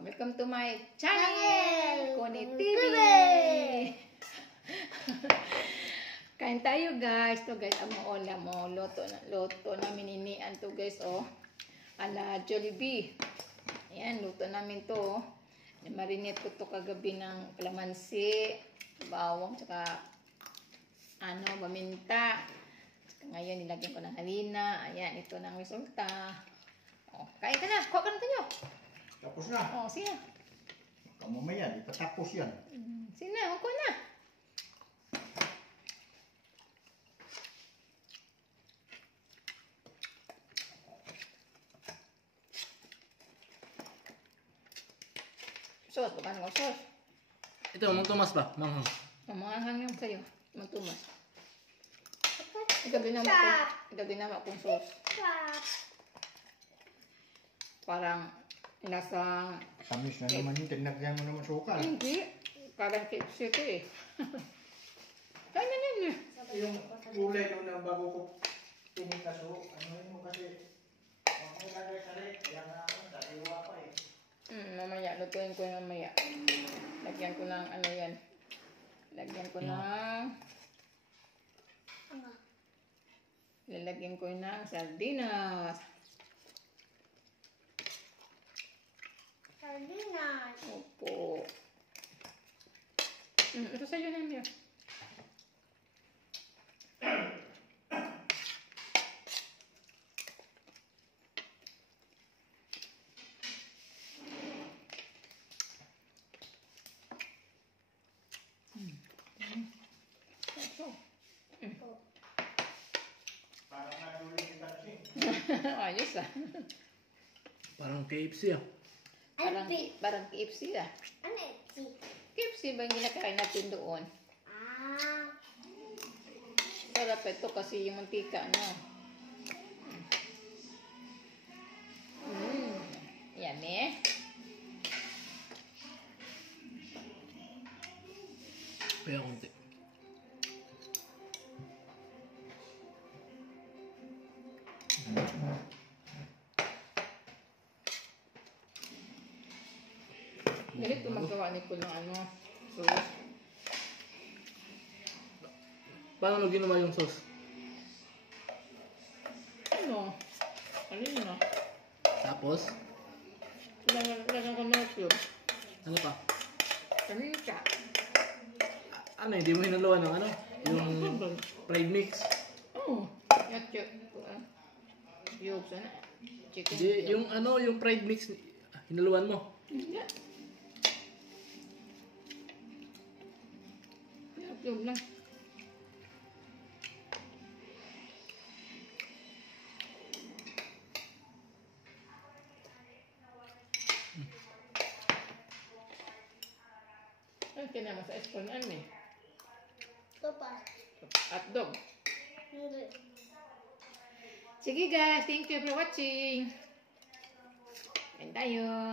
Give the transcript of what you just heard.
Welcome to my channel, Connie TV. Kain tayo guys. To guys, luto namin inian to guys, oh. Ala Jollibee. Ayan, luto namin to. Marinate ko to kagabi ng kalamansi, bawang, tsaka paminta. Ngayon, nilagyan ko ng halina. Ayan, ito na ang resulta. Oh, kain ka na. Kuha ka na tayo. Tapos na. Oh, sige. Mamaya, di pa tapos yan. Sige na, kuha na. Sos, baka nang sos. Ito, Mang Tomas ba? Manghang. Mamanghang yung sa'yo. Magtumas. Igaginawa kong sos. Parang nasa... Tamis na naman yun. Tinagyan mo naman sukal. Hindi. Parang KFC ito eh. Kaya na yan eh. Yung kulay nung na bago ko pinikaso, ano yun mo kasi ako lagay sa rin. Yan na ako, daliwa pa eh. Mamaya, lutuin ko mamaya. Lagyan ko ng ano yan. Lagyan ko ng... Lalagyan ko ng sardinas. Sardinas. Opo. Ito sa'yo na niya. Parang nagulit yung tansing. Ayos ah. Parang KFC ah. Parang KFC ah. Ano ito? KFC ba yung ginakain natin doon? Sarap ito kasi yung mantika, ano? Yan eh. Kaya konti. Galit ko magawa ni Paul ng ano, sauce. Paano mo ginawa yung sauce? Ano? Ano yun ah? Tapos, Lagyan ko na cube. ano pa? Paminta. Ano, hindi mo hinaluan ng ano? Yung fried mix. Oo. Yog sana. Chicken. Hindi, yung ano, yung fried mix, hinaluan mo. Hindi. Yog lang. Ay, kinama sa esponan eh. Topas. Hotdog. Hindi. Sige guys, thank you for watching. Kain tayo.